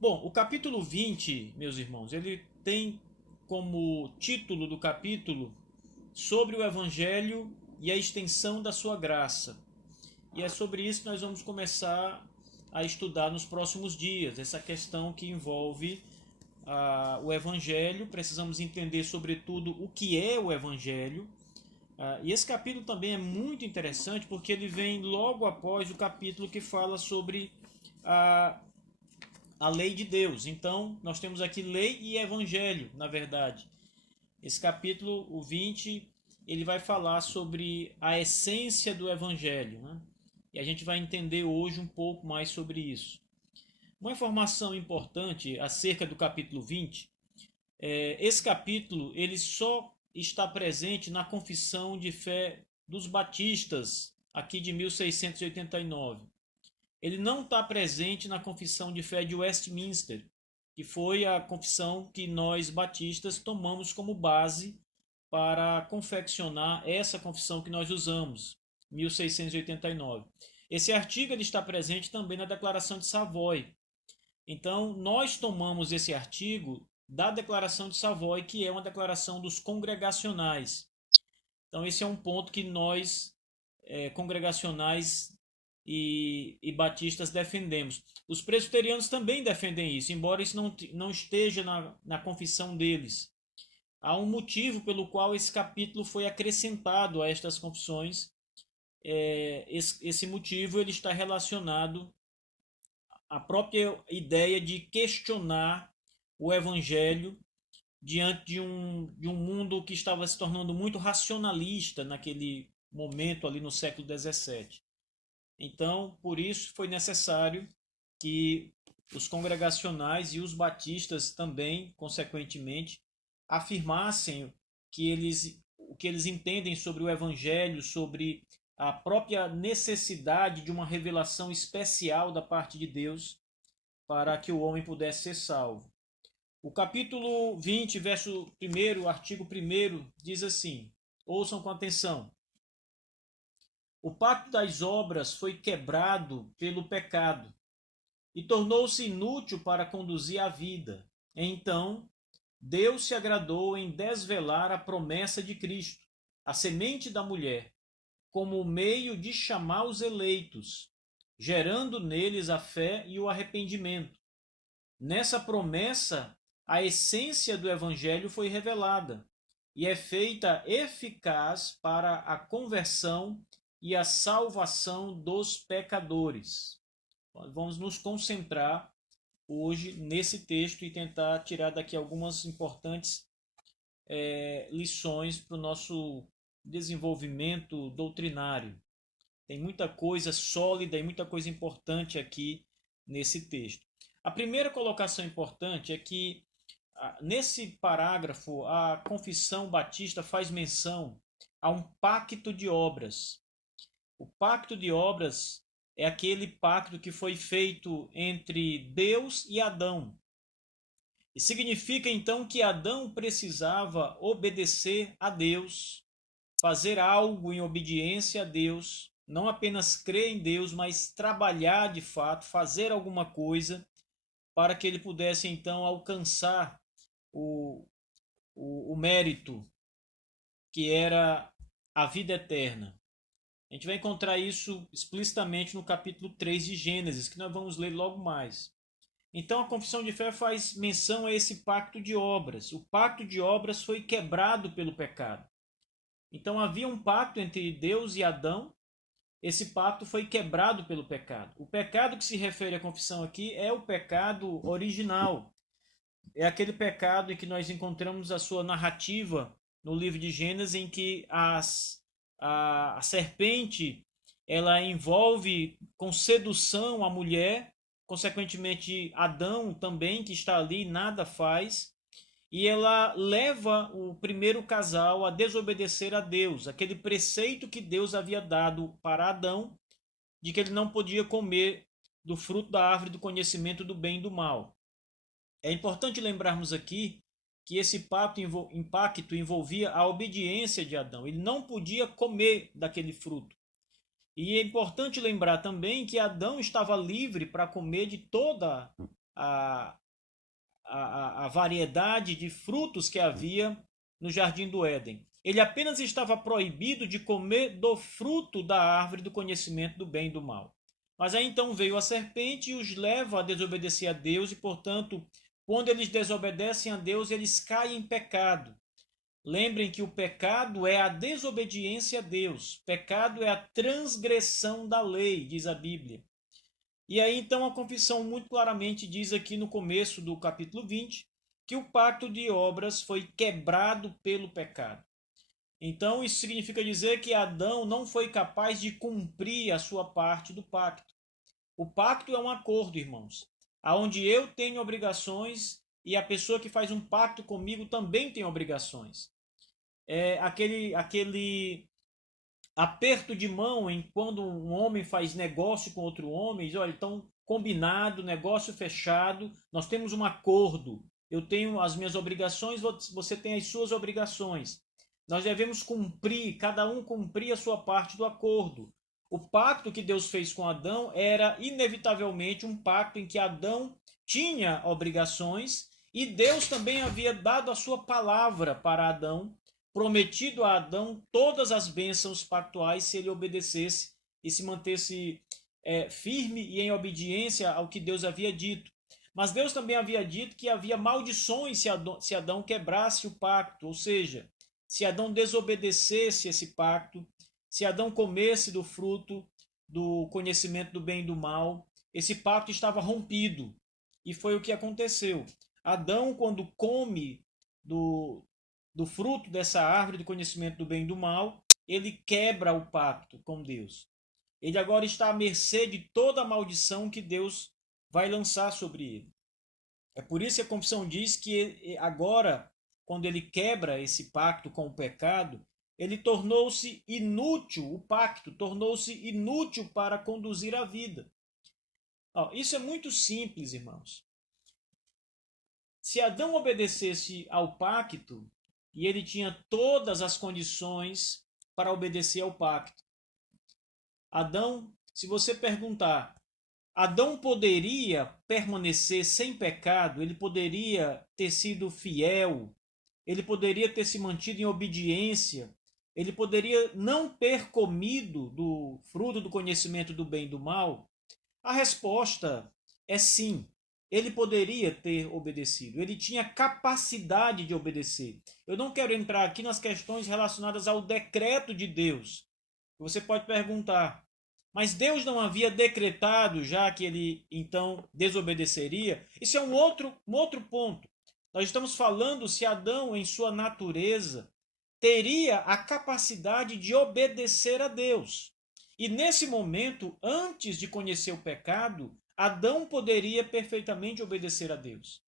Bom, o capítulo 20, meus irmãos, ele tem como título do capítulo sobre o Evangelho e a extensão da sua graça. E é sobre isso que nós vamos começar a estudar nos próximos dias, essa questão que envolve o Evangelho. Precisamos entender, sobretudo, o que é o Evangelho. E esse capítulo também é muito interessante porque ele vem logo após o capítulo que fala sobre a a lei de Deus. Então, nós temos aqui lei e evangelho, na verdade. Esse capítulo, o 20, ele vai falar sobre a essência do evangelho, né? E a gente vai entender hoje um pouco mais sobre isso. Uma informação importante acerca do capítulo 20, esse capítulo ele só está presente na confissão de fé dos batistas, aqui de 1689. Ele não está presente na confissão de fé de Westminster, que foi a confissão que nós batistas tomamos como base para confeccionar essa confissão que nós usamos, 1689. Esse artigo ele está presente também na Declaração de Savoy. Então, nós tomamos esse artigo da Declaração de Savoy, que é uma declaração dos congregacionais. Então, esse é um ponto que nós, congregacionais e batistas, defendemos. Os presbiterianos também defendem isso, embora isso não esteja na confissão deles. Há um motivo pelo qual esse capítulo foi acrescentado a estas confissões. Esse motivo ele está relacionado à própria ideia de questionar o evangelho diante de um mundo que estava se tornando muito racionalista naquele momento ali no século XVII. Então, por isso foi necessário que os congregacionais e os batistas também, consequentemente, afirmassem o que eles entendem sobre o evangelho, sobre a própria necessidade de uma revelação especial da parte de Deus para que o homem pudesse ser salvo. O capítulo 20, verso 1, artigo 1, diz assim: ouçam com atenção. O pacto das obras foi quebrado pelo pecado e tornou-se inútil para conduzir a vida. Então, Deus se agradou em desvelar a promessa de Cristo, a semente da mulher, como meio de chamar os eleitos, gerando neles a fé e o arrependimento. Nessa promessa, a essência do evangelho foi revelada e é feita eficaz para a conversão e a salvação dos pecadores. Vamos nos concentrar hoje nesse texto e tentar tirar daqui algumas importantes lições para o nosso desenvolvimento doutrinário. Tem muita coisa sólida e muita coisa importante aqui nesse texto. A primeira colocação importante é que nesse parágrafo a Confissão Batista faz menção a um pacto de obras. O pacto de obras é aquele pacto que foi feito entre Deus e Adão. E significa então que Adão precisava obedecer a Deus, fazer algo em obediência a Deus, não apenas crer em Deus, mas trabalhar de fato, fazer alguma coisa para que ele pudesse então alcançar o mérito que era a vida eterna. A gente vai encontrar isso explicitamente no capítulo 3 de Gênesis, que nós vamos ler logo mais. Então a confissão de fé faz menção a esse pacto de obras. O pacto de obras foi quebrado pelo pecado. Então havia um pacto entre Deus e Adão. Esse pacto foi quebrado pelo pecado. O pecado que se refere à confissão aqui é o pecado original. É aquele pecado em que nós encontramos a sua narrativa no livro de Gênesis, em que a serpente ela envolve com sedução a mulher, consequentemente Adão também, que está ali, nada faz, e ela leva o primeiro casal a desobedecer a Deus, aquele preceito que Deus havia dado para Adão, de que ele não podia comer do fruto da árvore do conhecimento do bem e do mal. É importante lembrarmos aqui que esse pacto envolvia a obediência de Adão. Ele não podia comer daquele fruto. E é importante lembrar também que Adão estava livre para comer de toda a, a variedade de frutos que havia no jardim do Éden. Ele apenas estava proibido de comer do fruto da árvore do conhecimento do bem e do mal. Mas aí então veio a serpente e os leva a desobedecer a Deus, e portanto, quando eles desobedecem a Deus, eles caem em pecado. Lembrem que o pecado é a desobediência a Deus. Pecado é a transgressão da lei, diz a Bíblia. E aí então a confissão muito claramente diz aqui no começo do capítulo 20 que o pacto de obras foi quebrado pelo pecado. Então isso significa dizer que Adão não foi capaz de cumprir a sua parte do pacto. O pacto é um acordo, irmãos, aonde eu tenho obrigações e a pessoa que faz um pacto comigo também tem obrigações. É aquele aperto de mão em quando um homem faz negócio com outro homem, diz, olha, então combinado, negócio fechado, nós temos um acordo. Eu tenho as minhas obrigações, você tem as suas obrigações. Nós devemos cumprir, cada um cumprir a sua parte do acordo. O pacto que Deus fez com Adão era inevitavelmente um pacto em que Adão tinha obrigações e Deus também havia dado a sua palavra para Adão, prometido a Adão todas as bênçãos pactuais se ele obedecesse e se mantesse firme e em obediência ao que Deus havia dito. Mas Deus também havia dito que havia maldições se Adão quebrasse o pacto, ou seja, se Adão desobedecesse esse pacto, se Adão comesse do fruto do conhecimento do bem e do mal, esse pacto estava rompido. E foi o que aconteceu. Adão, quando come do fruto dessa árvore do conhecimento do bem e do mal, ele quebra o pacto com Deus. Ele agora está à mercê de toda a maldição que Deus vai lançar sobre ele. É por isso que a confissão diz que agora, quando ele quebra esse pacto com o pecado, ele tornou-se inútil, o pacto tornou-se inútil para conduzir a vida. Isso é muito simples, irmãos. Se Adão obedecesse ao pacto, e ele tinha todas as condições para obedecer ao pacto. Adão, se você perguntar, Adão poderia permanecer sem pecado, ele poderia ter sido fiel, ele poderia ter se mantido em obediência, ele poderia não ter comido do fruto do conhecimento do bem e do mal? A resposta é sim. Ele poderia ter obedecido, ele tinha capacidade de obedecer. Eu não quero entrar aqui nas questões relacionadas ao decreto de Deus. Você pode perguntar, mas Deus não havia decretado já que ele então desobedeceria? Isso é um outro ponto. Nós estamos falando se Adão, em sua natureza, teria a capacidade de obedecer a Deus. E nesse momento, antes de conhecer o pecado, Adão poderia perfeitamente obedecer a Deus.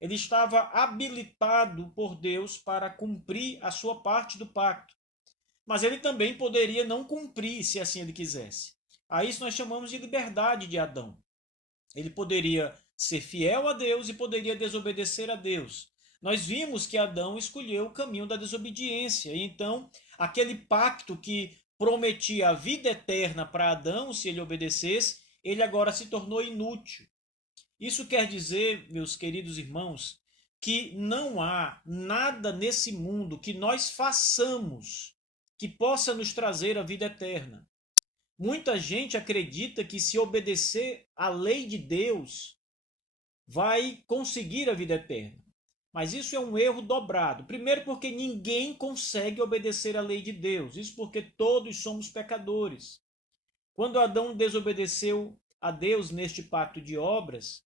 Ele estava habilitado por Deus para cumprir a sua parte do pacto. Mas ele também poderia não cumprir, se assim ele quisesse. A isso nós chamamos de liberdade de Adão. Ele poderia ser fiel a Deus e poderia desobedecer a Deus. Nós vimos que Adão escolheu o caminho da desobediência. E então, aquele pacto que prometia a vida eterna para Adão, se ele obedecesse, ele agora se tornou inútil. Isso quer dizer, meus queridos irmãos, que não há nada nesse mundo que nós façamos que possa nos trazer a vida eterna. Muita gente acredita que se obedecer à lei de Deus vai conseguir a vida eterna. Mas isso é um erro dobrado. Primeiro, porque ninguém consegue obedecer à lei de Deus. Isso porque todos somos pecadores. Quando Adão desobedeceu a Deus neste pacto de obras,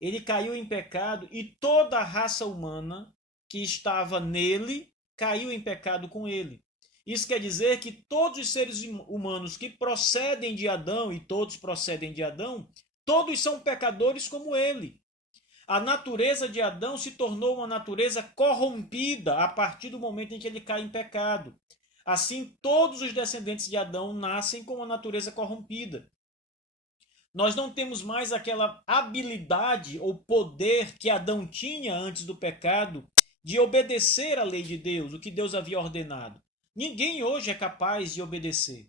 ele caiu em pecado e toda a raça humana que estava nele caiu em pecado com ele. Isso quer dizer que todos os seres humanos que procedem de Adão, e todos procedem de Adão, todos são pecadores como ele. A natureza de Adão se tornou uma natureza corrompida a partir do momento em que ele cai em pecado. Assim, todos os descendentes de Adão nascem com uma natureza corrompida. Nós não temos mais aquela habilidade ou poder que Adão tinha antes do pecado de obedecer à lei de Deus, o que Deus havia ordenado. Ninguém hoje é capaz de obedecer.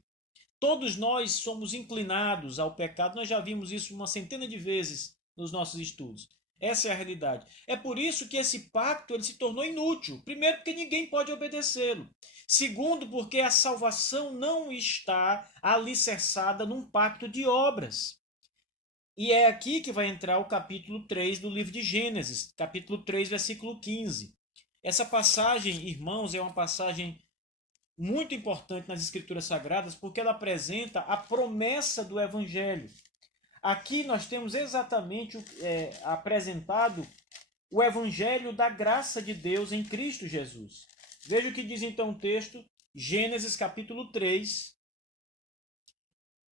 Todos nós somos inclinados ao pecado, nós já vimos isso uma centena de vezes nos nossos estudos. Essa é a realidade. É por isso que esse pacto ele se tornou inútil. Primeiro, porque ninguém pode obedecê-lo. Segundo, porque a salvação não está alicerçada num pacto de obras. E é aqui que vai entrar o capítulo 3 do livro de Gênesis, capítulo 3, versículo 15. Essa passagem, irmãos, é uma passagem muito importante nas Escrituras Sagradas, porque ela apresenta a promessa do Evangelho. Aqui nós temos exatamente apresentado o Evangelho da graça de Deus em Cristo Jesus. Veja o que diz então o texto, Gênesis capítulo 3.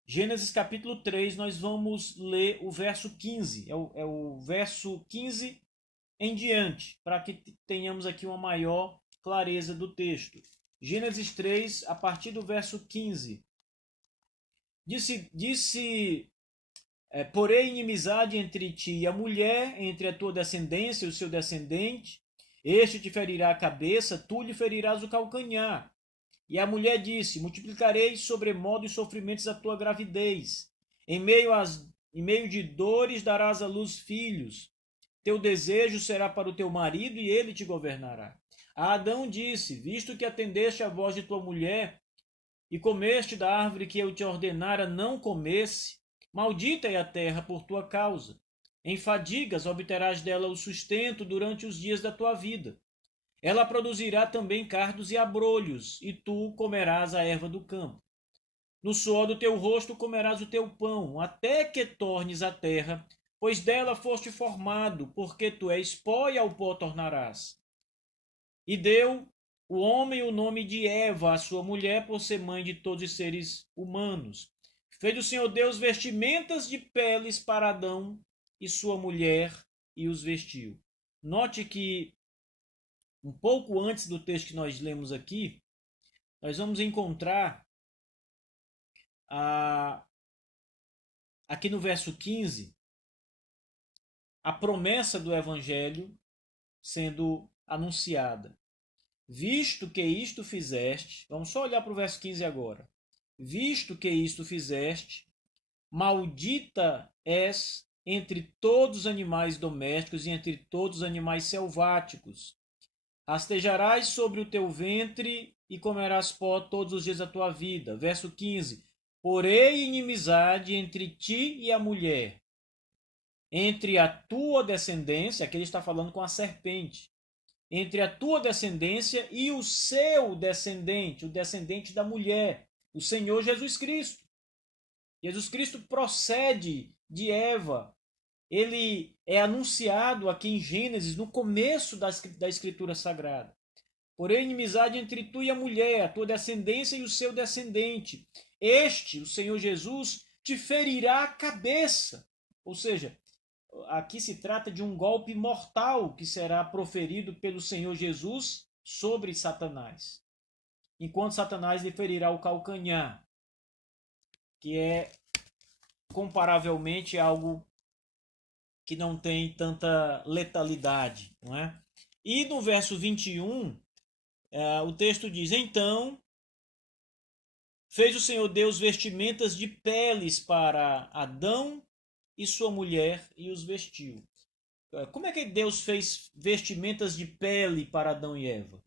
Gênesis capítulo 3, nós vamos ler o verso 15. É o verso 15 em diante, para que tenhamos aqui uma maior clareza do texto. Gênesis 3, a partir do verso 15. Disse porém inimizade entre ti e a mulher, entre a tua descendência e o seu descendente. Este te ferirá a cabeça, tu lhe ferirás o calcanhar. E a mulher disse: multiplicarei sobremodo os sofrimentos da tua gravidez. Em meio de dores darás à luz filhos. Teu desejo será para o teu marido e ele te governará. A Adão disse: visto que atendeste à voz de tua mulher e comeste da árvore que eu te ordenara não comesse, maldita é a terra por tua causa. Em fadigas obterás dela o sustento durante os dias da tua vida. Ela produzirá também cardos e abrolhos, e tu comerás a erva do campo. No suor do teu rosto comerás o teu pão, até que tornes a terra, pois dela foste formado, porque tu és pó e ao pó tornarás. E deu o homem o nome de Eva, a sua mulher, por ser mãe de todos os seres humanos. Fez o Senhor Deus vestimentas de peles para Adão e sua mulher, e os vestiu. Note que um pouco antes do texto que nós lemos aqui, nós vamos encontrar aqui no verso 15 a promessa do evangelho sendo anunciada. Visto que isto fizeste, vamos só olhar para o verso 15 agora. Visto que isto fizeste, maldita és entre todos os animais domésticos e entre todos os animais selváticos. Rastejarás sobre o teu ventre e comerás pó todos os dias da tua vida. Verso 15. Porém inimizade entre ti e a mulher, entre a tua descendência, aqui ele está falando com a serpente, entre a tua descendência e o seu descendente, o descendente da mulher, o Senhor Jesus Cristo. Jesus Cristo procede de Eva. Ele é anunciado aqui em Gênesis, no começo da Escritura Sagrada. Porém, inimizade entre tu e a mulher, a tua descendência e o seu descendente. Este, o Senhor Jesus, te ferirá a cabeça. Ou seja, aqui se trata de um golpe mortal que será proferido pelo Senhor Jesus sobre Satanás. Enquanto Satanás lhe ferirá o calcanhar, que é comparavelmente algo que não tem tanta letalidade, não é? E no verso 21, o texto diz: então fez o Senhor Deus vestimentas de peles para Adão e sua mulher e os vestiu. Como é que Deus fez vestimentas de pele para Adão e Eva?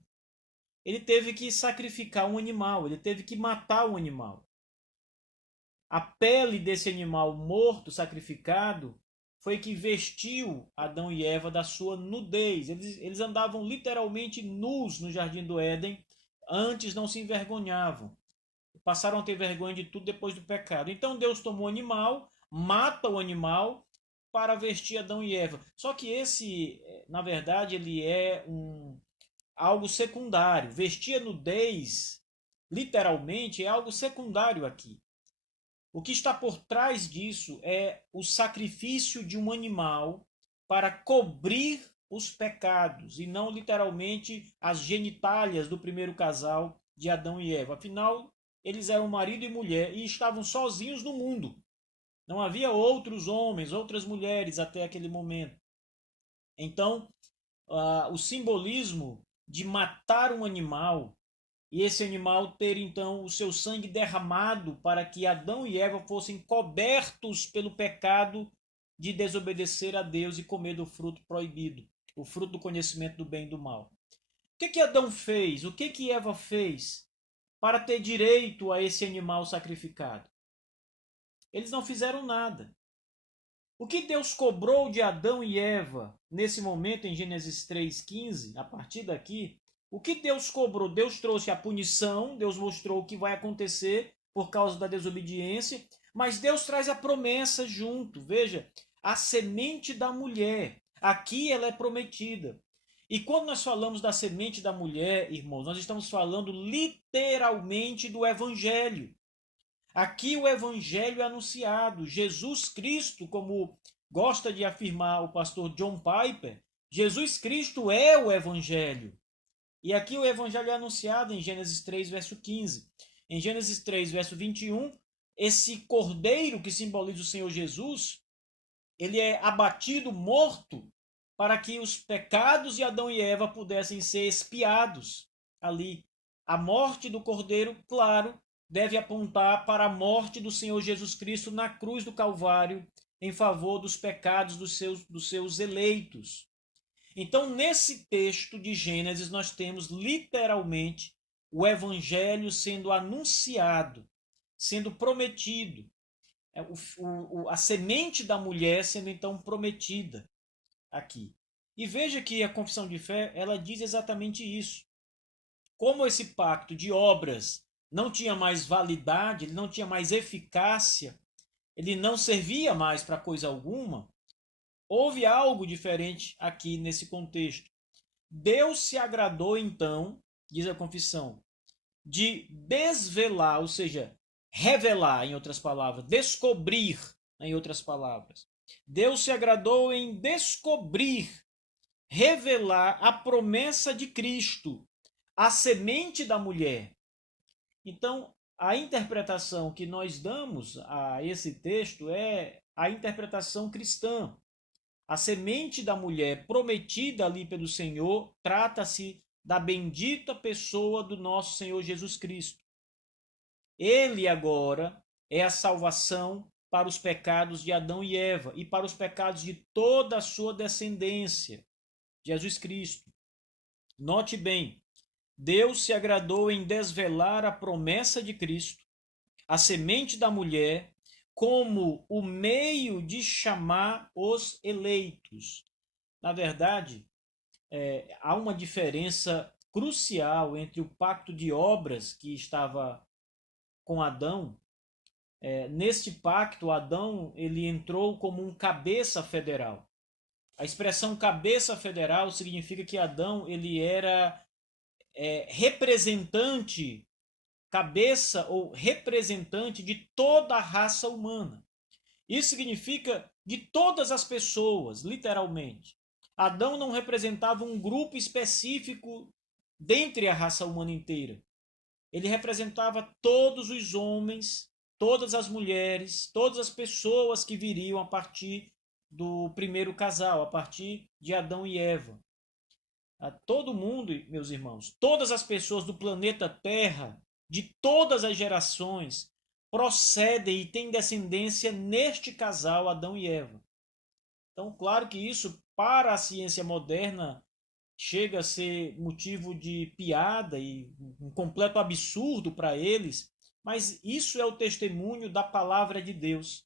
Ele teve que sacrificar um animal, ele teve que matar um animal. A pele desse animal morto, sacrificado, foi que vestiu Adão e Eva da sua nudez. Eles andavam literalmente nus no Jardim do Éden, antes não se envergonhavam. Passaram a ter vergonha de tudo depois do pecado. Então Deus tomou o animal, mata o animal para vestir Adão e Eva. Só que esse, na verdade, ele é algo secundário. Vestir a nudez, literalmente, é algo secundário aqui. O que está por trás disso é o sacrifício de um animal para cobrir os pecados e não literalmente as genitálias do primeiro casal de Adão e Eva. Afinal, eles eram marido e mulher e estavam sozinhos no mundo. Não havia outros homens, outras mulheres até aquele momento. Então, o simbolismo de matar um animal e esse animal ter então o seu sangue derramado para que Adão e Eva fossem cobertos pelo pecado de desobedecer a Deus e comer do fruto proibido, o fruto do conhecimento do bem e do mal. O que Adão fez? O que Eva fez para ter direito a esse animal sacrificado? Eles não fizeram nada. O que Deus cobrou de Adão e Eva nesse momento em Gênesis 3,15, a partir daqui, o que Deus cobrou? Deus trouxe a punição, Deus mostrou o que vai acontecer por causa da desobediência, mas Deus traz a promessa junto. Veja, a semente da mulher. Aqui ela é prometida. E quando nós falamos da semente da mulher, irmãos, nós estamos falando literalmente do Evangelho. Aqui o Evangelho é anunciado. Jesus Cristo, como gosta de afirmar o pastor John Piper, Jesus Cristo é o Evangelho. E aqui o Evangelho é anunciado em Gênesis 3, verso 15. Em Gênesis 3, verso 21, esse cordeiro que simboliza o Senhor Jesus, ele é abatido, morto, para que os pecados de Adão e Eva pudessem ser expiados ali. A morte do cordeiro, claro, deve apontar para a morte do Senhor Jesus Cristo na cruz do Calvário, em favor dos pecados dos seus eleitos. Então, nesse texto de Gênesis, nós temos literalmente o Evangelho sendo anunciado, sendo prometido. A semente da mulher sendo então prometida aqui. E veja que a confissão de fé, ela diz exatamente isso. Como esse pacto de obras não tinha mais validade, ele não tinha mais eficácia, ele não servia mais para coisa alguma, houve algo diferente aqui nesse contexto. Deus se agradou então, diz a confissão, de desvelar, ou seja, revelar, em outras palavras, descobrir, em outras palavras. Deus se agradou em descobrir, revelar a promessa de Cristo, a semente da mulher. Então, a interpretação que nós damos a esse texto é a interpretação cristã. A semente da mulher prometida ali pelo Senhor trata-se da bendita pessoa do nosso Senhor Jesus Cristo. Ele agora é a salvação para os pecados de Adão e Eva e para os pecados de toda a sua descendência, Jesus Cristo. Note bem, Deus se agradou em desvelar a promessa de Cristo, a semente da mulher, como o meio de chamar os eleitos. Na verdade, há uma diferença crucial entre o pacto de obras que estava com Adão. Neste pacto, Adão ele entrou como um cabeça federal. A expressão cabeça federal significa que Adão ele era representante, cabeça ou representante de toda a raça humana. Isso significa de todas as pessoas, literalmente. Adão não representava um grupo específico dentre a raça humana inteira. Ele representava todos os homens, todas as mulheres, todas as pessoas que viriam a partir do primeiro casal, a partir de Adão e Eva. A todo mundo, meus irmãos, todas as pessoas do planeta Terra, de todas as gerações, procedem e têm descendência neste casal, Adão e Eva. Então, claro que isso, para a ciência moderna, chega a ser motivo de piada e um completo absurdo para eles, mas isso é o testemunho da palavra de Deus.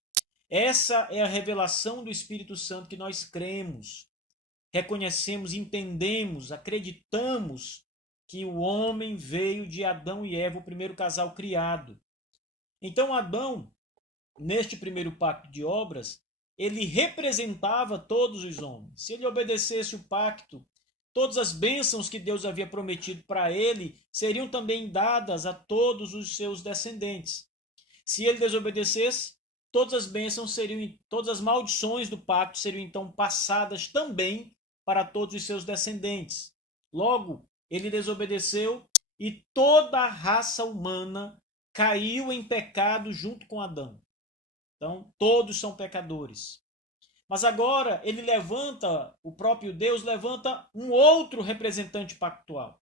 Essa é a revelação do Espírito Santo que nós cremos, reconhecemos, entendemos, acreditamos que o homem veio de Adão e Eva, o primeiro casal criado. Então Adão, neste primeiro pacto de obras, ele representava todos os homens. Se ele obedecesse o pacto, todas as bênçãos que Deus havia prometido para ele seriam também dadas a todos os seus descendentes. Se ele desobedecesse, todas as bênçãos seriam, todas as maldições do pacto seriam então passadas também para todos os seus descendentes. Logo, ele desobedeceu e toda a raça humana caiu em pecado junto com Adão. Então, todos são pecadores. Mas agora ele levanta, o próprio Deus levanta um outro representante pactual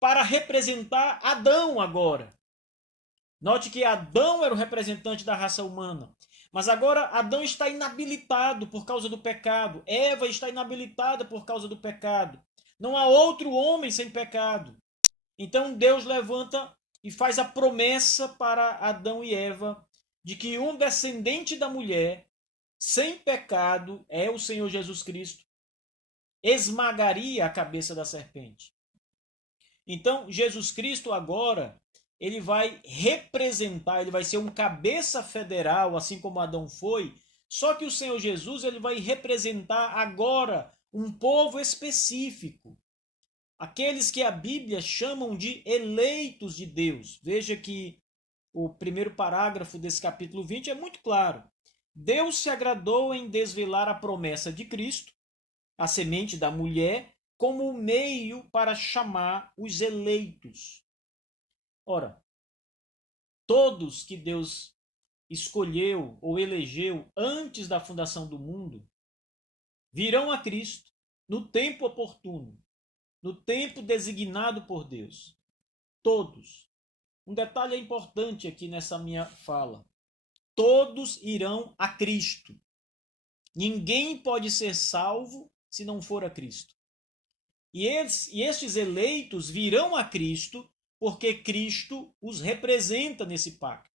para representar Adão agora. Note que Adão era o representante da raça humana, Mas agora Adão está inabilitado por causa do pecado. Eva está inabilitada por causa do pecado. Não há outro homem sem pecado. Então Deus levanta e faz a promessa para Adão e Eva de que um descendente da mulher, sem pecado, é o Senhor Jesus Cristo, esmagaria a cabeça da serpente. Então, Jesus Cristo agora, ele vai representar, ele vai ser um cabeça federal, assim como Adão foi, só que o Senhor Jesus, ele vai representar agora um povo específico, aqueles que a Bíblia chamam de eleitos de Deus. Veja que o primeiro parágrafo desse capítulo 20 é muito claro. Deus se agradou em desvelar a promessa de Cristo, a semente da mulher, como meio para chamar os eleitos. Ora, todos que Deus escolheu ou elegeu antes da fundação do mundo virão a Cristo no tempo oportuno, no tempo designado por Deus. Todos. Um detalhe importante aqui nessa minha fala. Todos irão a Cristo. Ninguém pode ser salvo se não for a Cristo. E estes eleitos virão a Cristo porque Cristo os representa nesse pacto.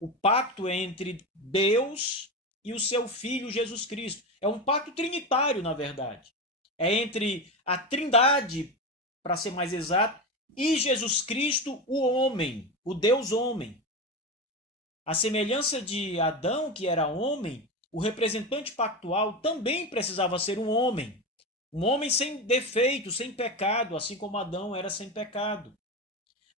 O pacto é entre Deus e o seu Filho Jesus Cristo. É um pacto trinitário, na verdade. É entre a Trindade, para ser mais exato, e Jesus Cristo, o homem, o Deus homem. A semelhança de Adão, que era homem, o representante pactual também precisava ser um homem. Um homem sem defeito, sem pecado, assim como Adão era sem pecado.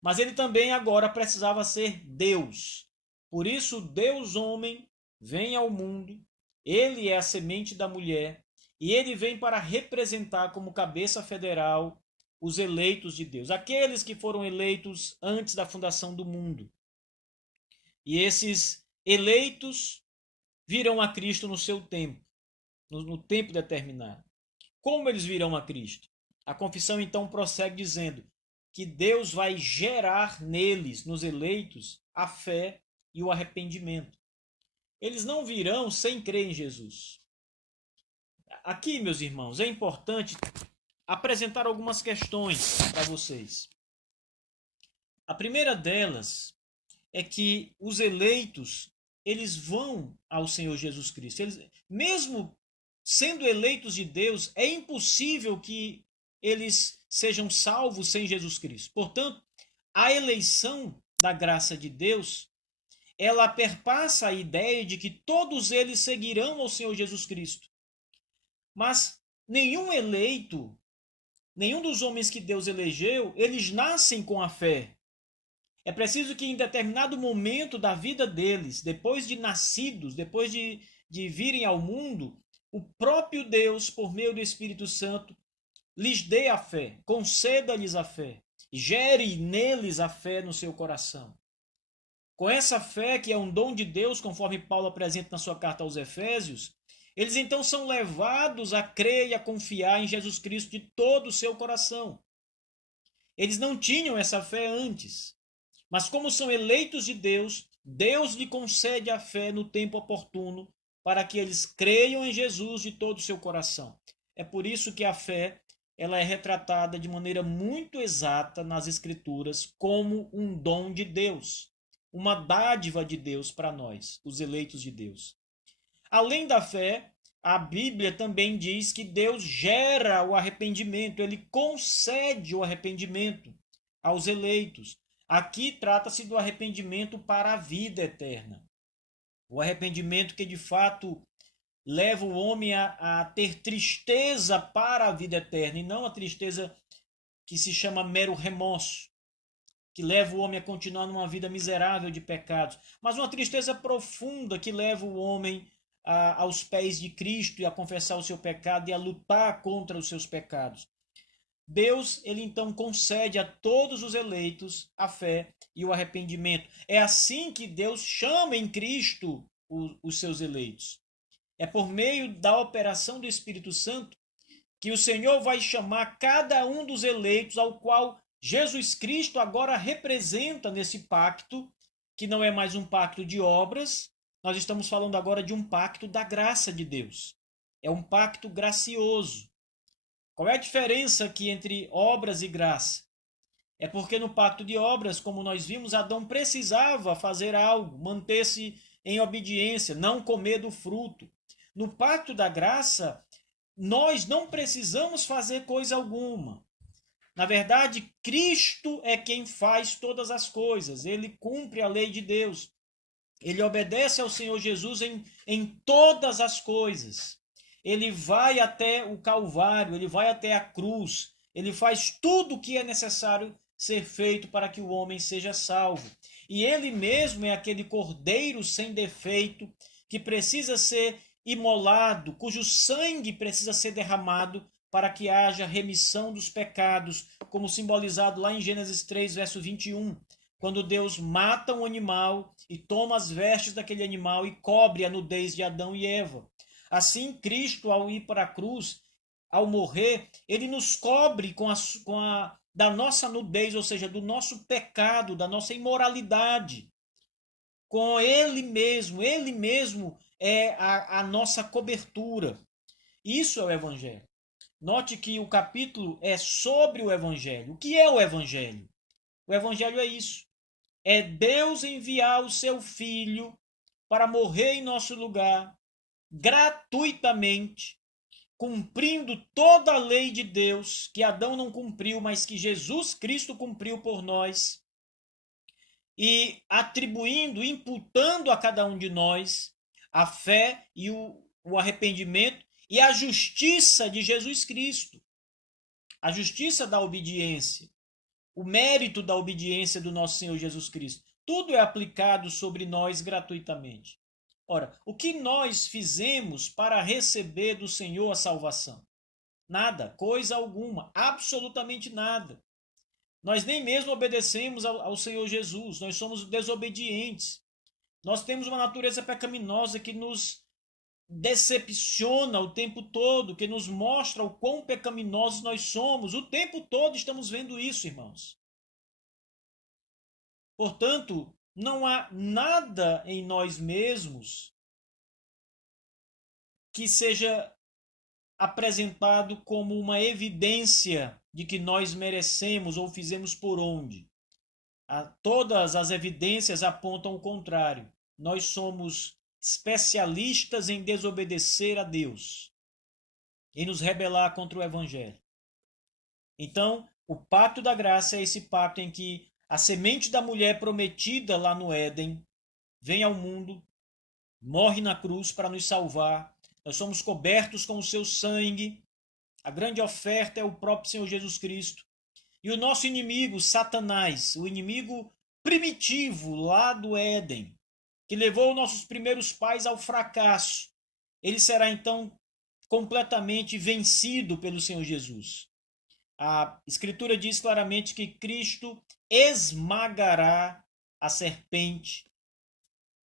Mas ele também agora precisava ser Deus. Por isso, Deus homem vem ao mundo, ele é a semente da mulher, e ele vem para representar como cabeça federal os eleitos de Deus, aqueles que foram eleitos antes da fundação do mundo. E esses eleitos virão a Cristo no seu tempo, no tempo determinado. Como eles virão a Cristo? A confissão então prossegue dizendo que Deus vai gerar neles, nos eleitos, a fé e o arrependimento. Eles não virão sem crer em Jesus. Aqui, meus irmãos, é importante apresentar algumas questões para vocês. A primeira delas é que os eleitos, eles vão ao Senhor Jesus Cristo. Eles, mesmo sendo eleitos de Deus, é impossível que eles sejam salvos sem Jesus Cristo. Portanto, a eleição da graça de Deus, ela perpassa a ideia de que todos eles seguirão ao Senhor Jesus Cristo. Mas nenhum eleito, nenhum dos homens que Deus elegeu, eles nascem com a fé. É preciso que em determinado momento da vida deles, depois de nascidos, depois de virem ao mundo, o próprio Deus, por meio do Espírito Santo, lhes dê a fé, conceda-lhes a fé, gere neles a fé no seu coração. Com essa fé, que é um dom de Deus, conforme Paulo apresenta na sua carta aos Efésios, eles então são levados a crer e a confiar em Jesus Cristo de todo o seu coração. Eles não tinham essa fé antes, mas como são eleitos de Deus, Deus lhe concede a fé no tempo oportuno para que eles creiam em Jesus de todo o seu coração. É por isso que a fé ela é retratada de maneira muito exata nas Escrituras como um dom de Deus, uma dádiva de Deus para nós, os eleitos de Deus. Além da fé, a Bíblia também diz que Deus gera o arrependimento, ele concede o arrependimento aos eleitos. Aqui trata-se do arrependimento para a vida eterna. O arrependimento que de fato leva o homem a ter tristeza para a vida eterna, e não a tristeza que se chama mero remorso, que leva o homem a continuar numa vida miserável de pecados, mas uma tristeza profunda que leva o homem aos pés de Cristo e a confessar o seu pecado e a lutar contra os seus pecados. Deus, ele então concede a todos os eleitos a fé e o arrependimento. É assim que Deus chama em Cristo os seus eleitos. É por meio da operação do Espírito Santo que o Senhor vai chamar cada um dos eleitos, ao qual Jesus Cristo agora representa nesse pacto, que não é mais um pacto de obras, nós estamos falando agora de um pacto da graça de Deus. É um pacto gracioso. Qual é a diferença aqui entre obras e graça? É porque no pacto de obras, como nós vimos, Adão precisava fazer algo, manter-se em obediência, não comer do fruto. No pacto da graça, nós não precisamos fazer coisa alguma. Na verdade, Cristo é quem faz todas as coisas. Ele cumpre a lei de Deus. Ele obedece ao Senhor Jesus em todas as coisas. Ele vai até o Calvário, ele vai até a cruz, ele faz tudo o que é necessário ser feito para que o homem seja salvo. E ele mesmo é aquele cordeiro sem defeito que precisa ser imolado, cujo sangue precisa ser derramado para que haja remissão dos pecados, como simbolizado lá em Gênesis 3, verso 21. Quando Deus mata um animal e toma as vestes daquele animal e cobre a nudez de Adão e Eva. Assim, Cristo, ao ir para a cruz, ao morrer, ele nos cobre da nossa nudez, ou seja, do nosso pecado, da nossa imoralidade. Com ele mesmo é a nossa cobertura. Isso é o Evangelho. Note que o capítulo é sobre o Evangelho. O que é o Evangelho? O Evangelho é isso. É Deus enviar o seu Filho para morrer em nosso lugar, gratuitamente, cumprindo toda a lei de Deus, que Adão não cumpriu, mas que Jesus Cristo cumpriu por nós, e atribuindo, imputando a cada um de nós a fé e o arrependimento e a justiça de Jesus Cristo, a justiça da obediência, o mérito da obediência do nosso Senhor Jesus Cristo. Tudo é aplicado sobre nós gratuitamente. Ora, o que nós fizemos para receber do Senhor a salvação? Nada, coisa alguma, absolutamente nada. Nós nem mesmo obedecemos ao Senhor Jesus, nós somos desobedientes. Nós temos uma natureza pecaminosa que nos decepciona o tempo todo, que nos mostra o quão pecaminosos nós somos. O tempo todo estamos vendo isso, irmãos. Portanto, não há nada em nós mesmos que seja apresentado como uma evidência de que nós merecemos ou fizemos por onde. Todas as evidências apontam o contrário. Nós somos especialistas em desobedecer a Deus, em nos rebelar contra o Evangelho. Então, o pacto da graça é esse pacto em que a semente da mulher prometida lá no Éden vem ao mundo, morre na cruz para nos salvar. Nós somos cobertos com o seu sangue. A grande oferta é o próprio Senhor Jesus Cristo. E o nosso inimigo, Satanás, o inimigo primitivo lá do Éden, que levou nossos primeiros pais ao fracasso, ele será então completamente vencido pelo Senhor Jesus. A Escritura diz claramente que Cristo esmagará a serpente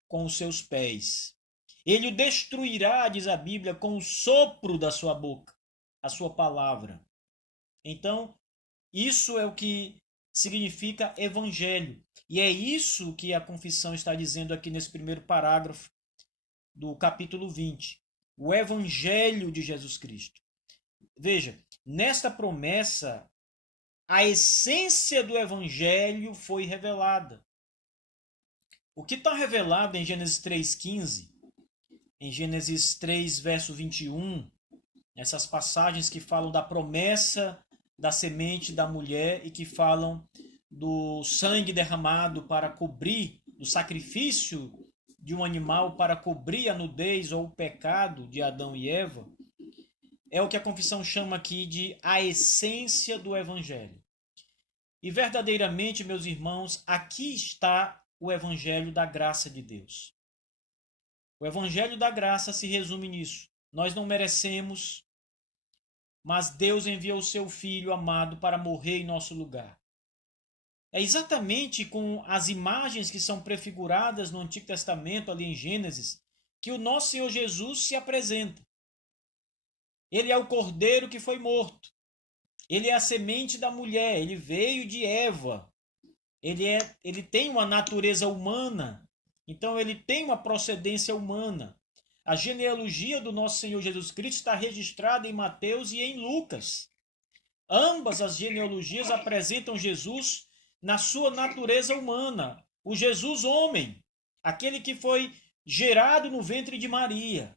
com os seus pés. Ele o destruirá, diz a Bíblia, com o sopro da sua boca, a sua palavra. Então, isso é o que significa evangelho. E é isso que a confissão está dizendo aqui nesse primeiro parágrafo do capítulo 20. O evangelho de Jesus Cristo. Veja, nesta promessa, a essência do evangelho foi revelada. O que está revelado em Gênesis 3,15, em Gênesis 3, verso 21, essas passagens que falam da promessa da semente da mulher e que falam do sangue derramado para cobrir, do sacrifício de um animal para cobrir a nudez ou o pecado de Adão e Eva, é o que a confissão chama aqui de a essência do evangelho. E verdadeiramente, meus irmãos, aqui está o evangelho da graça de Deus. O evangelho da graça se resume nisso. Nós não merecemos, mas Deus enviou o seu Filho amado para morrer em nosso lugar. É exatamente com as imagens que são prefiguradas no Antigo Testamento, ali em Gênesis, que o nosso Senhor Jesus se apresenta. Ele é o cordeiro que foi morto. Ele é a semente da mulher. Ele veio de Eva. Ele tem uma natureza humana. Então ele tem uma procedência humana. A genealogia do nosso Senhor Jesus Cristo está registrada em Mateus e em Lucas. Ambas as genealogias apresentam Jesus na sua natureza humana, o Jesus homem, aquele que foi gerado no ventre de Maria.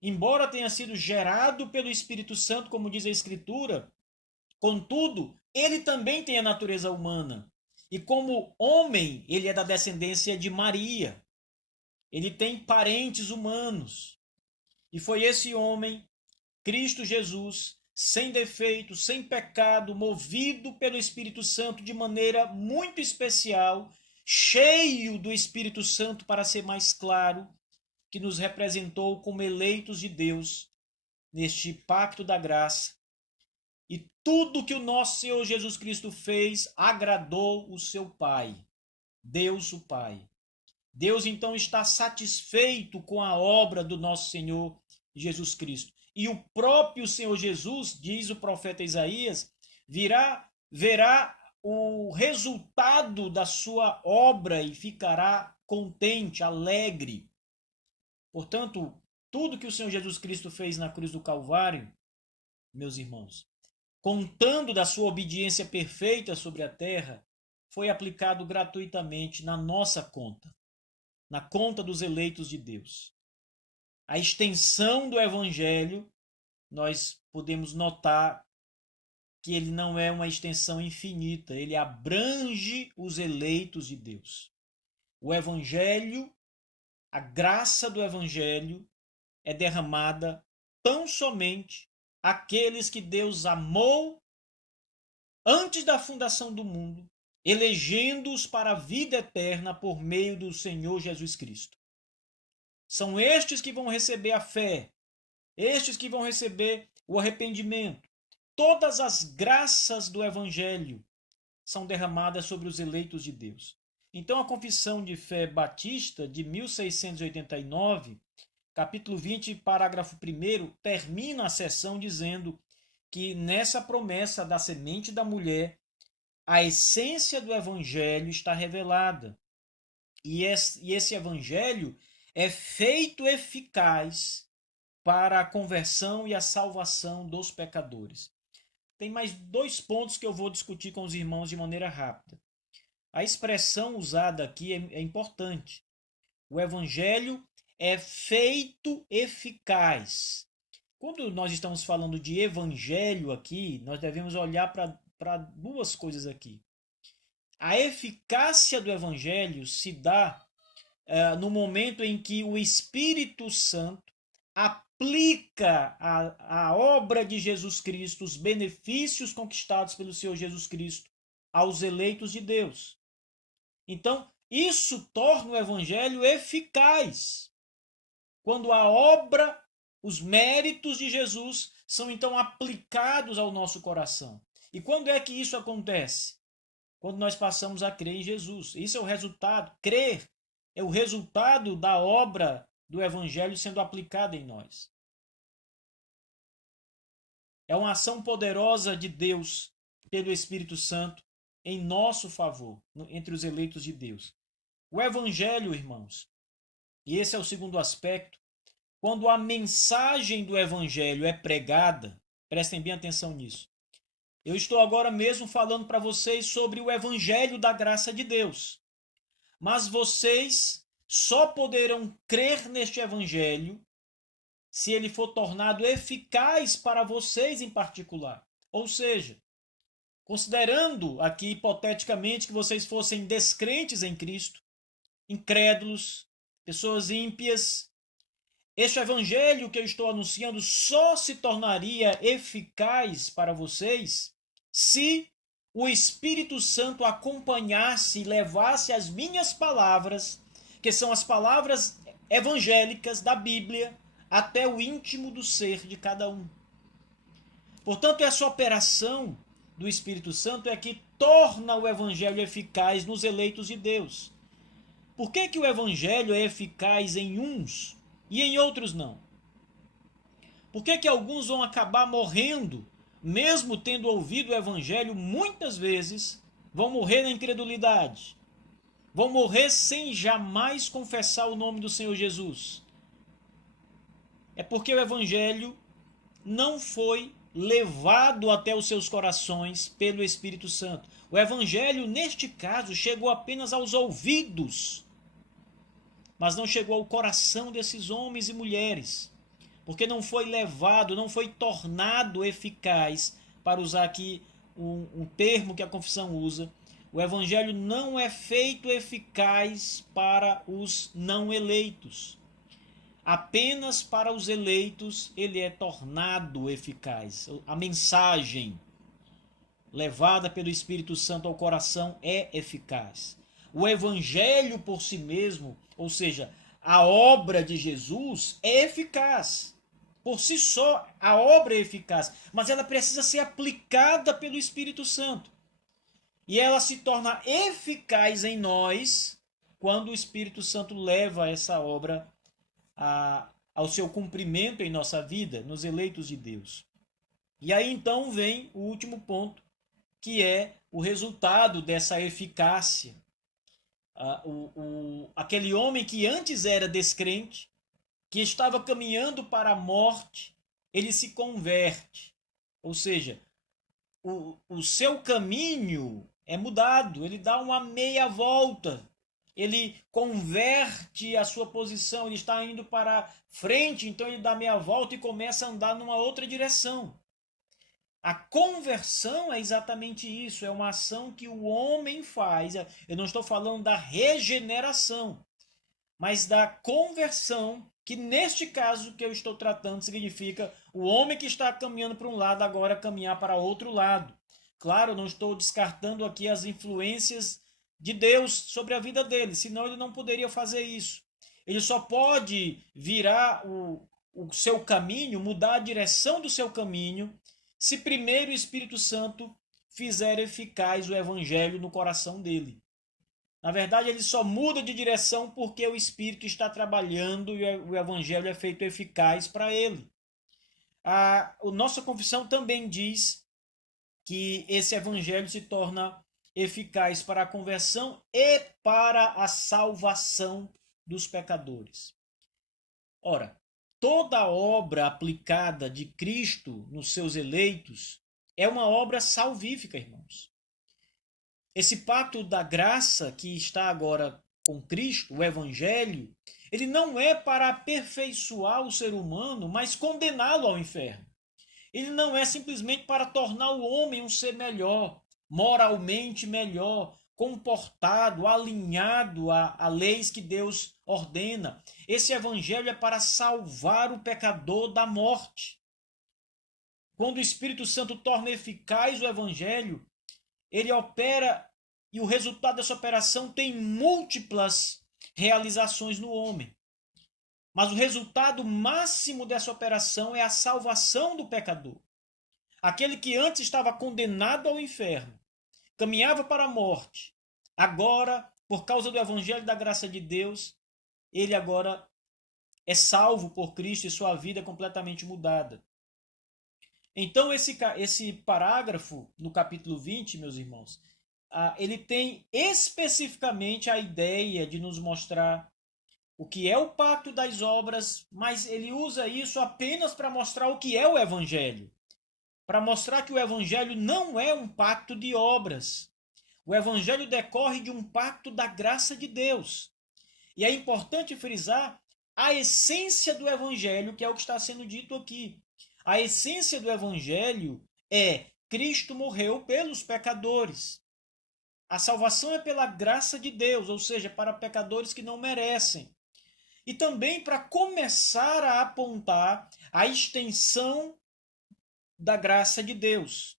Embora tenha sido gerado pelo Espírito Santo, como diz a Escritura, contudo, ele também tem a natureza humana. E como homem, ele é da descendência de Maria. Ele tem parentes humanos. E foi esse homem, Cristo Jesus, sem defeito, sem pecado, movido pelo Espírito Santo de maneira muito especial, cheio do Espírito Santo, para ser mais claro, que nos representou como eleitos de Deus neste pacto da graça. E tudo que o nosso Senhor Jesus Cristo fez agradou o seu Pai, Deus o Pai. Deus então está satisfeito com a obra do nosso Senhor Jesus Cristo. E o próprio Senhor Jesus, diz o profeta Isaías, verá o resultado da sua obra e ficará contente, alegre. Portanto, tudo que o Senhor Jesus Cristo fez na cruz do Calvário, meus irmãos, contando da sua obediência perfeita sobre a terra, foi aplicado gratuitamente na nossa conta, na conta dos eleitos de Deus. A extensão do Evangelho, nós podemos notar que ele não é uma extensão infinita, ele abrange os eleitos de Deus. O Evangelho, a graça do Evangelho é derramada tão somente àqueles que Deus amou antes da fundação do mundo, elegendo-os para a vida eterna por meio do Senhor Jesus Cristo. São estes que vão receber a fé, estes que vão receber o arrependimento. Todas as graças do Evangelho são derramadas sobre os eleitos de Deus. Então, a Confissão de Fé Batista, de 1689, capítulo 20, parágrafo 1º, termina a sessão dizendo que nessa promessa da semente da mulher, a essência do Evangelho está revelada. E esse Evangelho é feito eficaz para a conversão e a salvação dos pecadores. Tem mais 2 pontos que eu vou discutir com os irmãos de maneira rápida. A expressão usada aqui é importante. O Evangelho é feito eficaz. Quando nós estamos falando de Evangelho aqui, nós devemos olhar para 2 coisas aqui. A eficácia do Evangelho se dá no momento em que o Espírito Santo aplica a obra de Jesus Cristo, os benefícios conquistados pelo Senhor Jesus Cristo aos eleitos de Deus. Então, isso torna o Evangelho eficaz. Quando a obra, os méritos de Jesus são então aplicados ao nosso coração. E quando é que isso acontece? Quando nós passamos a crer em Jesus. Isso é o resultado. Crer é o resultado da obra do Evangelho sendo aplicada em nós. É uma ação poderosa de Deus pelo Espírito Santo em nosso favor, entre os eleitos de Deus. O Evangelho, irmãos, e esse é o segundo aspecto, quando a mensagem do Evangelho é pregada, prestem bem atenção nisso. Eu estou agora mesmo falando para vocês sobre o Evangelho da graça de Deus. Mas vocês só poderão crer neste Evangelho se ele for tornado eficaz para vocês em particular. Ou seja, considerando aqui hipoteticamente que vocês fossem descrentes em Cristo, incrédulos, pessoas ímpias, este Evangelho que eu estou anunciando só se tornaria eficaz para vocês se o Espírito Santo acompanhasse e levasse as minhas palavras, que são as palavras evangélicas da Bíblia, até o íntimo do ser de cada um. Portanto, essa operação do Espírito Santo é que torna o Evangelho eficaz nos eleitos de Deus. Por que que o Evangelho é eficaz em uns e em outros não? Por que que alguns vão acabar morrendo, mesmo tendo ouvido o Evangelho muitas vezes, vão morrer na incredulidade? vão morrer sem jamais confessar o nome do Senhor Jesus. É porque o Evangelho não foi levado até os seus corações pelo Espírito Santo. O Evangelho, neste caso, chegou apenas aos ouvidos, mas não chegou ao coração desses homens e mulheres, porque não foi levado, não foi tornado eficaz, para usar aqui um termo que a confissão usa. O Evangelho não é feito eficaz para os não eleitos. Apenas para os eleitos ele é tornado eficaz. A mensagem levada pelo Espírito Santo ao coração é eficaz. O Evangelho por si mesmo, ou seja, a obra de Jesus, é eficaz. Por si só, a obra é eficaz, mas ela precisa ser aplicada pelo Espírito Santo. E ela se torna eficaz em nós quando o Espírito Santo leva essa obra ao seu cumprimento em nossa vida, nos eleitos de Deus. E aí então vem o último ponto, que é o resultado dessa eficácia. Aquele homem que antes era descrente, que estava caminhando para a morte, ele se converte. Ou seja, o seu caminho é mudado, ele dá uma meia volta, ele converte a sua posição, ele está indo para frente, então ele dá meia volta e começa a andar numa outra direção. A conversão é exatamente isso, é uma ação que o homem faz. Eu não estou falando da regeneração, mas da conversão, que neste caso que eu estou tratando significa o homem que está caminhando para um lado agora caminhar para outro lado. Claro, eu não estou descartando aqui as influências de Deus sobre a vida dele, senão ele não poderia fazer isso. Ele só pode virar o seu caminho, mudar a direção do seu caminho, se primeiro o Espírito Santo fizer eficaz o Evangelho no coração dele. Na verdade, ele só muda de direção porque o Espírito está trabalhando e o Evangelho é feito eficaz para ele. A nossa confissão também diz que esse Evangelho se torna eficaz para a conversão e para a salvação dos pecadores. Ora, toda obra aplicada de Cristo nos seus eleitos é uma obra salvífica, irmãos. Esse pacto da graça que está agora com Cristo, o Evangelho, ele não é para aperfeiçoar o ser humano, mas condená-lo ao inferno. Ele não é simplesmente para tornar o homem um ser melhor, moralmente melhor, comportado, alinhado a leis que Deus ordena. Esse Evangelho é para salvar o pecador da morte. Quando o Espírito Santo torna eficaz o Evangelho, ele opera e o resultado dessa operação tem múltiplas realizações no homem. Mas o resultado máximo dessa operação é a salvação do pecador. Aquele que antes estava condenado ao inferno, caminhava para a morte, agora, por causa do Evangelho da graça de Deus, ele agora é salvo por Cristo e sua vida é completamente mudada. Então, esse parágrafo, no capítulo 20, meus irmãos, ele tem especificamente a ideia de nos mostrar o que é o pacto das obras, mas ele usa isso apenas para mostrar o que é o Evangelho. Para mostrar que o Evangelho não é um pacto de obras. O Evangelho decorre de um pacto da graça de Deus. E é importante frisar a essência do Evangelho, que é o que está sendo dito aqui. A essência do Evangelho é Cristo morreu pelos pecadores. A salvação é pela graça de Deus, ou seja, para pecadores que não merecem. E também para começar a apontar a extensão da graça de Deus.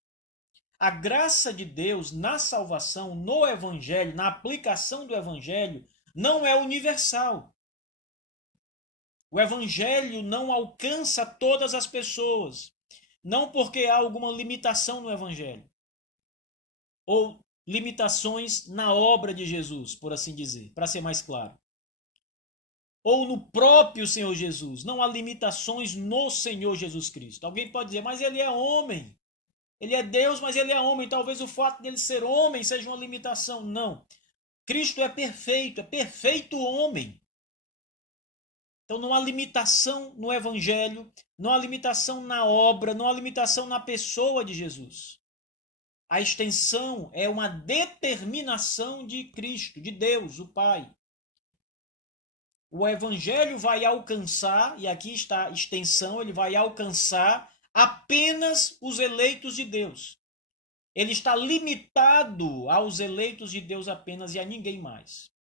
A graça de Deus na salvação, no Evangelho, na aplicação do Evangelho, não é universal. O Evangelho não alcança todas as pessoas, não porque há alguma limitação no Evangelho, ou limitações na obra de Jesus, por assim dizer, para ser mais claro. Ou no próprio Senhor Jesus, não há limitações no Senhor Jesus Cristo. Alguém pode dizer, mas ele é homem. Ele é Deus, mas ele é homem. Talvez o fato dele ser homem seja uma limitação. Não. Cristo é perfeito homem. Então não há limitação no Evangelho, não há limitação na obra, não há limitação na pessoa de Jesus. A extensão é uma determinação de Cristo, de Deus, o Pai. O Evangelho vai alcançar, e aqui está a extensão, ele vai alcançar apenas os eleitos de Deus. Ele está limitado aos eleitos de Deus apenas e a ninguém mais.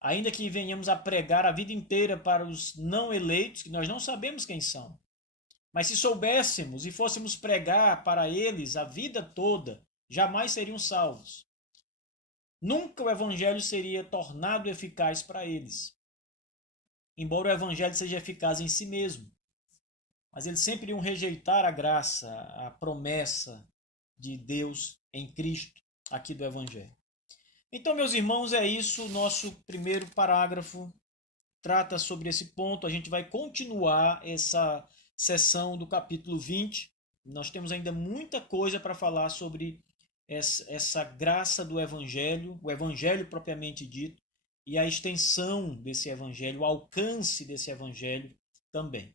Ainda que venhamos a pregar a vida inteira para os não eleitos, que nós não sabemos quem são. Mas se soubéssemos e fôssemos pregar para eles a vida toda, jamais seriam salvos. Nunca o evangelho seria tornado eficaz para eles. Embora o evangelho seja eficaz em si mesmo. Mas eles sempre iriam rejeitar a graça, a promessa de Deus em Cristo, aqui do evangelho. Então, meus irmãos, é isso. O nosso primeiro parágrafo trata sobre esse ponto. A gente vai continuar essa sessão do capítulo 20. Nós temos ainda muita coisa para falar sobre essa graça do Evangelho, o Evangelho propriamente dito, e a extensão desse Evangelho, o alcance desse Evangelho também.